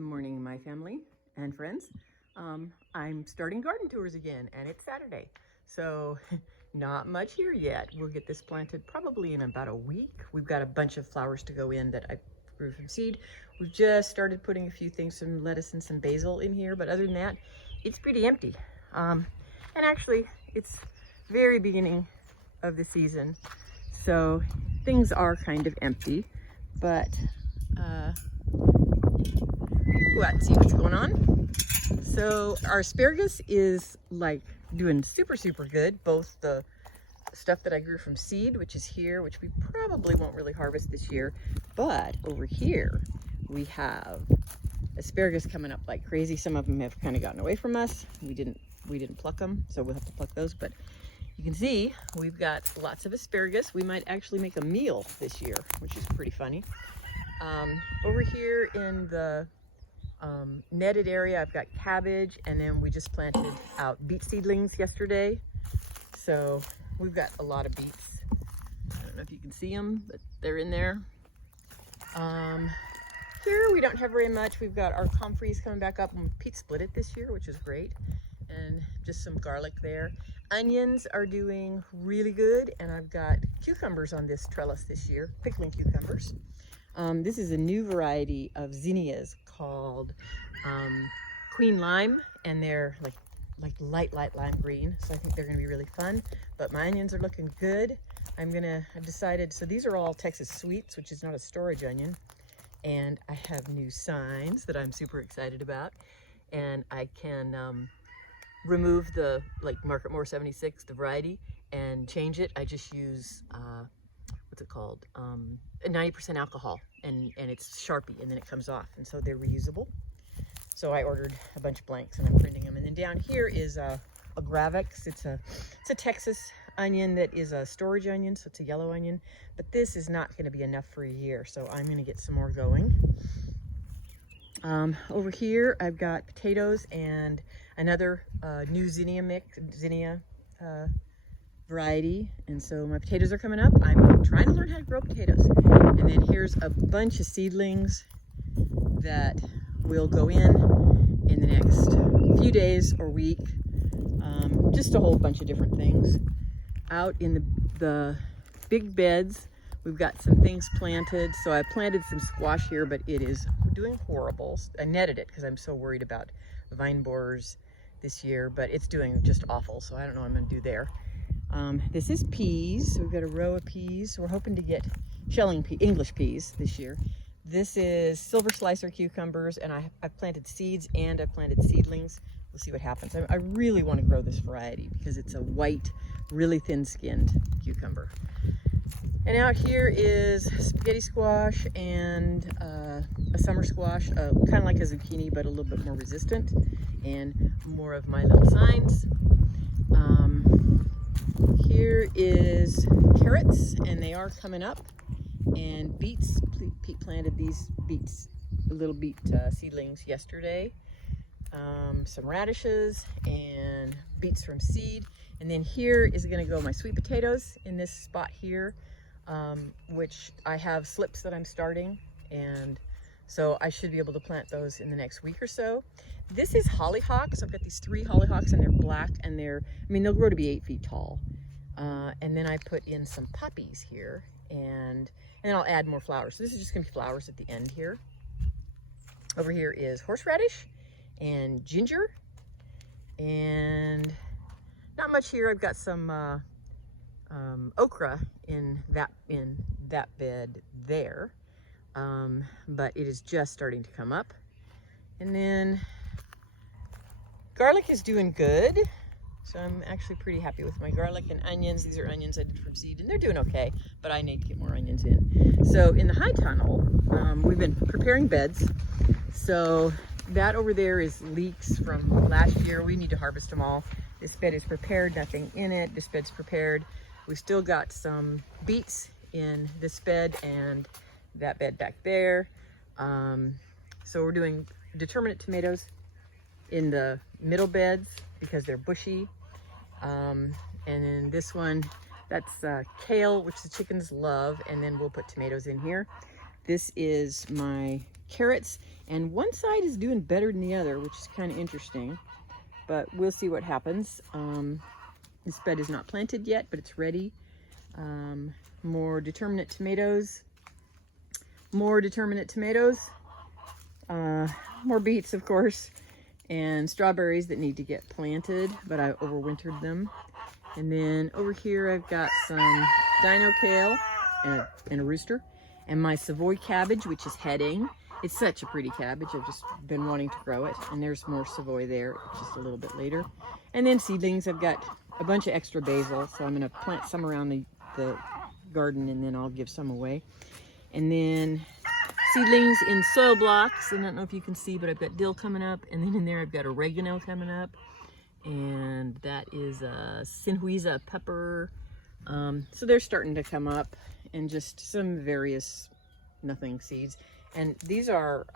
morning, my family and friends. I'm starting garden tours again, and it's Saturday, so not much here yet. We'll get this planted probably in about a week. We've got a bunch of flowers to go in that I grew from seed. We've just started putting a few things, some lettuce and some basil in here, but other than that, it's pretty empty. And actually, it's very beginning of the season, so things are kind of empty, but go out and see what's going on. So our asparagus is like doing super good. Both the stuff that I grew from seed, which is here, which we probably won't really harvest this year, but over here we have asparagus coming up like crazy. Some of them have kind of gotten away from us. We didn't pluck them, so we'll have to pluck those, but you can see we've got lots of asparagus. We might actually make a meal this year, which is pretty funny. Over here in the netted area, I've got cabbage, and then we just planted out beet seedlings yesterday. So we've got a lot of beets. I don't know if you can see them, but they're in there. Here we don't have very much. We've got our comfreys coming back up, and Pete split it this year, which is great. And just some garlic there. Onions are doing really good, and I've got cucumbers on this trellis this year, pickling cucumbers. This is a new variety of zinnias called Queen Lime, and they're like light lime green, so I think they're gonna be really fun. But my onions are looking good. I've decided, so these are all Texas Sweets, which is not a storage onion, and I have new signs that I'm super excited about, and I can remove the Market More 76, the variety, and change it. I just use what's it called, 90% alcohol, and it's Sharpie, and then it comes off, and so they're reusable. So I ordered a bunch of blanks, and I'm printing them. And then down here is a Gravix. It's a Texas onion that is a storage onion, so it's a yellow onion, but this is not going to be enough for a year, so I'm going to get some more going. Over here I've got potatoes and another new zinnia variety, and so my potatoes are coming up. I'm trying to learn how to grow potatoes. And then here's a bunch of seedlings that will go in the next few days or week. Just a whole bunch of different things. Out in the big beds, we've got some things planted. So I planted some squash here, but it is doing horrible. I netted it because I'm so worried about vine borers this year, but it's doing just awful, so I don't know what I'm going to do there. This is peas. So we've got a row of peas. We're hoping to get English peas this year. This is silver slicer cucumbers, and I've planted seeds and I've planted seedlings. We'll see what happens. I really want to grow this variety because it's a white, really thin-skinned cucumber. And out here is spaghetti squash and a summer squash, kind of like a zucchini, but a little bit more resistant, and more of my little signs. Here is carrots, and they are coming up, and beets. Pete planted these little beet seedlings yesterday. Some radishes and beets from seed. And then here is going to go my sweet potatoes in this spot here, which I have slips that I'm starting, and so I should be able to plant those in the next week or so. This is hollyhocks. I've got these 3 hollyhocks, and they're black, and they'll grow to be 8 feet tall. And then I put in some poppies here, and then I'll add more flowers. So this is just gonna be flowers at the end here. Over here is horseradish and ginger, and not much here. I've got some okra in that bed there, but it is just starting to come up. And then garlic is doing good. So I'm actually pretty happy with my garlic and onions. These are onions I did from seed, and they're doing okay, but I need to get more onions in. So in the high tunnel, we've been preparing beds. So that over there is leeks from last year. We need to harvest them all. This bed is prepared, nothing in it. This bed's prepared. We've still got some beets in this bed and that bed back there. So we're doing determinate tomatoes in the middle beds because they're bushy. And then this one, that's kale, which the chickens love, and then we'll put tomatoes in here. This is my carrots, and one side is doing better than the other, which is kind of interesting, but we'll see what happens. This bed is not planted yet, but it's ready. More determinate tomatoes, more beets, of course, and strawberries that need to get planted, but I overwintered them. And then over here I've got some dino kale and a rooster, and my Savoy cabbage, which is heading. It's such a pretty cabbage. I've just been wanting to grow it. And there's more Savoy there, just a little bit later. And then seedlings, I've got a bunch of extra basil, so I'm going to plant some around the garden, and then I'll give some away. And then seedlings in soil blocks, and I don't know if you can see, but I've got dill coming up, and then in there I've got oregano coming up, and that is a Sinhuiza pepper. So they're starting to come up, and just some various nothing seeds. And these are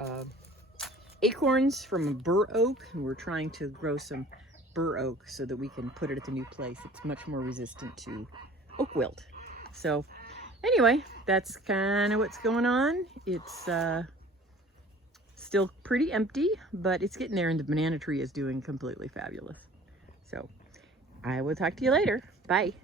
acorns from a bur oak, and we're trying to grow some bur oak so that we can put it at the new place. It's much more resistant to oak wilt. So anyway, that's kind of what's going on. It's still pretty empty, but it's getting there, and the banana tree is doing completely fabulous. So I will talk to you later. Bye.